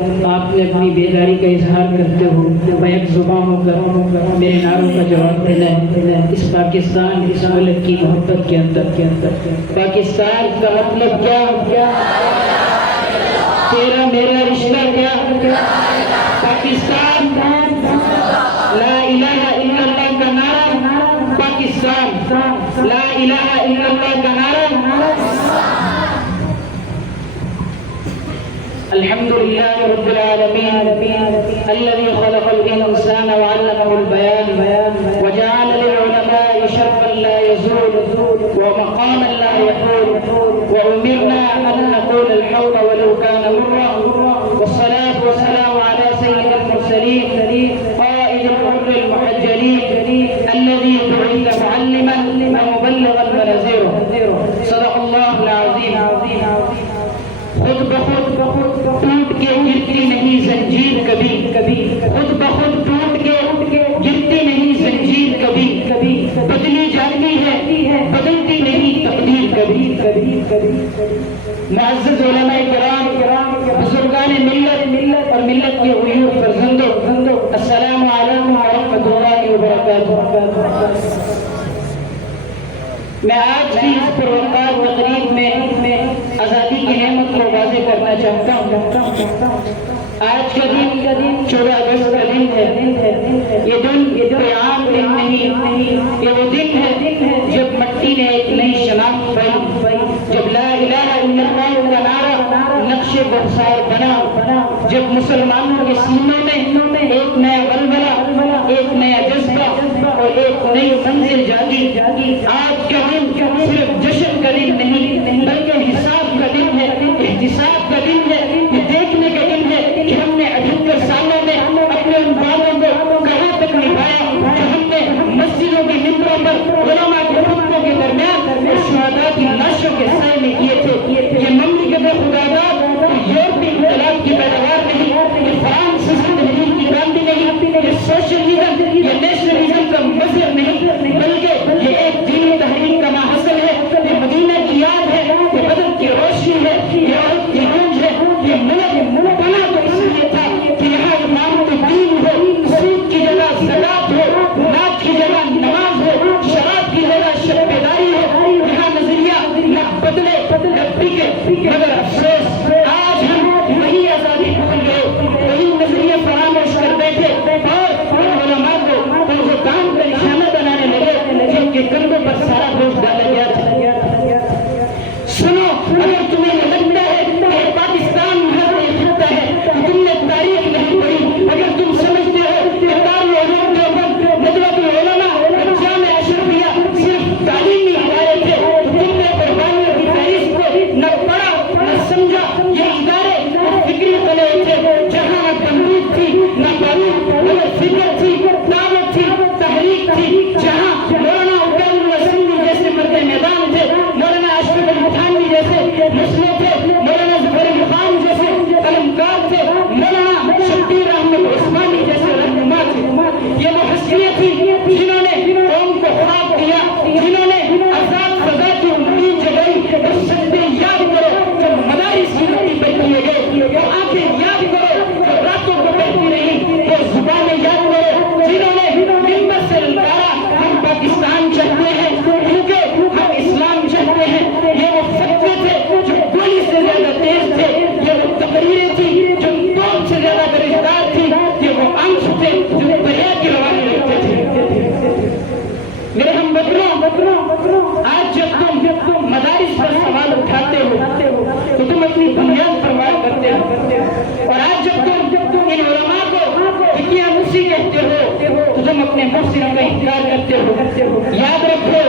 آپ نے اپنی بیداری کا اظہار کرتے ہو بیک زبان ہو کر میرے نعروں کا جواب دینا ہے اس پاکستان اس ملک کی محبت کے اندر پاکستان کا مطلب کیا تیرا میرا رشتہ کیا پاکستان لا الہ الا اللہ کا نعرہ پاکستان لا الہ الا اللہ کا نعرہ الحمد لله رب العالمين الذي خلق الإنسان وعلمه البيان وجعل للعلماء شرفا لا يزول ومقاما لا يحول وأمرنا أن نقول الحق ولو كان مرا والصلاة والسلام على سيد المرسلين قائد الحر المحجلين الذي بعث معلما ومبلغا ونذيرا صدق الله العظيم خود بخود ٹوٹ کے گرتی نہیں زنجیر کبھی خود بخود ٹوٹ کے گرتی نہیں زنجیر کبھی بدلی جاتی ہے بدلتی نہیں تقدیر کبھی معزز علماء کرام بزرگان ملت اور ملت کے غیور فرزندوں السلام علیکم ورحمۃ اللہ وبرکاتہ میں آج کی اس پروقار تقریب میں آزادی کی نعمت کو واضح کرنا چاہتا ہوں آج کا دن 14 اگست کا دن ہے یہ دن عام دن نہیں یہ وہ دن ہے جب مٹی نے ایک نئی شناخت پائی جب لا الہ الا اللہ کا نعرہ نقش بخار بنا جب مسلمانوں کے سینوں میں ایک نیا ولولہ ایک نیا جذبہ اور ایک نئی منزل جاگی آج کا دن صرف جشن کا دن نہیں بلکہ حساب کا دن ہے احتساب کا دن ہے یہ دیکھنے کا دن ہے کہ ہم نے 78 سالوں میں اپنے ان باتوں کو کہاں تک نبھایا کہ ہم نے مسجدوں کی ممبروں پر علماء کے خطبوں کے درمیان شہداء کی لاشوں کے سائے میں کیے تھے یہ مملکت خداداد یورپی انقلاب کی پیداوار نہیں یہ فرانسیسی تحریک کی کرانتی نہیں یہ سوشلزم یہ نیشنلزم کا مظہر نہیں بلکہ یہ ایک دینی تحریک کا ماحصل ہے یہ مدینہ کی یاد ہے یہ بدر کی روشنی ہے یہ عرب کی گونج ہے یہ ملک بنا تو اس لیے تھا کہ یہاں امامت دین ہو سود کی جگہ زکات ہو نعت کی جگہ نماز ہو شراب کی جگہ شب بیداری ہو یہاں نظریہ نہ بدلے نہ بگڑے مگر افسوس آج ہم وہی آزادی بھول گئے وہی نظریہ فراموش کر بیٹھے اور علماء کو جو کام کا نشانہ بنانے لگے جن کے کندھوں پر سارا بوجھ ڈالا گیا تھا سنو اگر تمہیں لگتا ہے کہ پاکستان محض ایک خطہ ہے تم نے تاریخ نہیں پڑھی اگر تم سمجھتے ہو کہ دارالعلوم دیوبند ندوۃ العلماء جامعہ اشرفیہ صرف تعلیمی ادارے تھے تو تم نے قربانیوں کی فہرست کو نہ پڑھا نہ سمجھا یہ ادارے فکری قلعے تھے جہاں نہ تنقید تھی نہ بارود مگر فکر تھی دعوت تھی تحریک تھی جہاں مولانا عبید الحسن جیسے مرد میدان تھے مولانا اشرف علی تھانوی جیسے مسلم تھے مولانا ظفر علی خان جیسے قلمکار تھے مولانا شبیر احمد عثمانی جیسے رہنما تھے یہ وہ حسینیں تھی جنہوں نے قوم کو خواب دیا جنہوں نے آزاد فضا کی امید جگائی اور سجدے یاد کرو جو مدارس کی مٹی پہ کیے گئے وہ آنکھیں یاد کرو جو راتوں کو بہتی رہی وہ زبانیں یاد کرو جنہوں نے ممبر سے للکارا ہم پاکستان چاہتے ہیں کیونکہ ہم اسلام چاہتے ہیں یہ وہ فتوے تھے جو گولی سے زیادہ تیز تھے یہ وہ تقریریں تھی جو توپ سے زیادہ گرفتار تھی یہ وہ آنکھ تھے جو دریا کی روانی رکھتے تھے میرے ہم بکروں آج جب تم مدارس پر سوال اٹھاتے ہو تو تم اپنی بنیاد پر وار کرتے ہو اور آج جب تم ان علماء کو فقیہ موسی کہتے ہو تو تم اپنے محسن کا انکار کرتے ہو یاد رکھو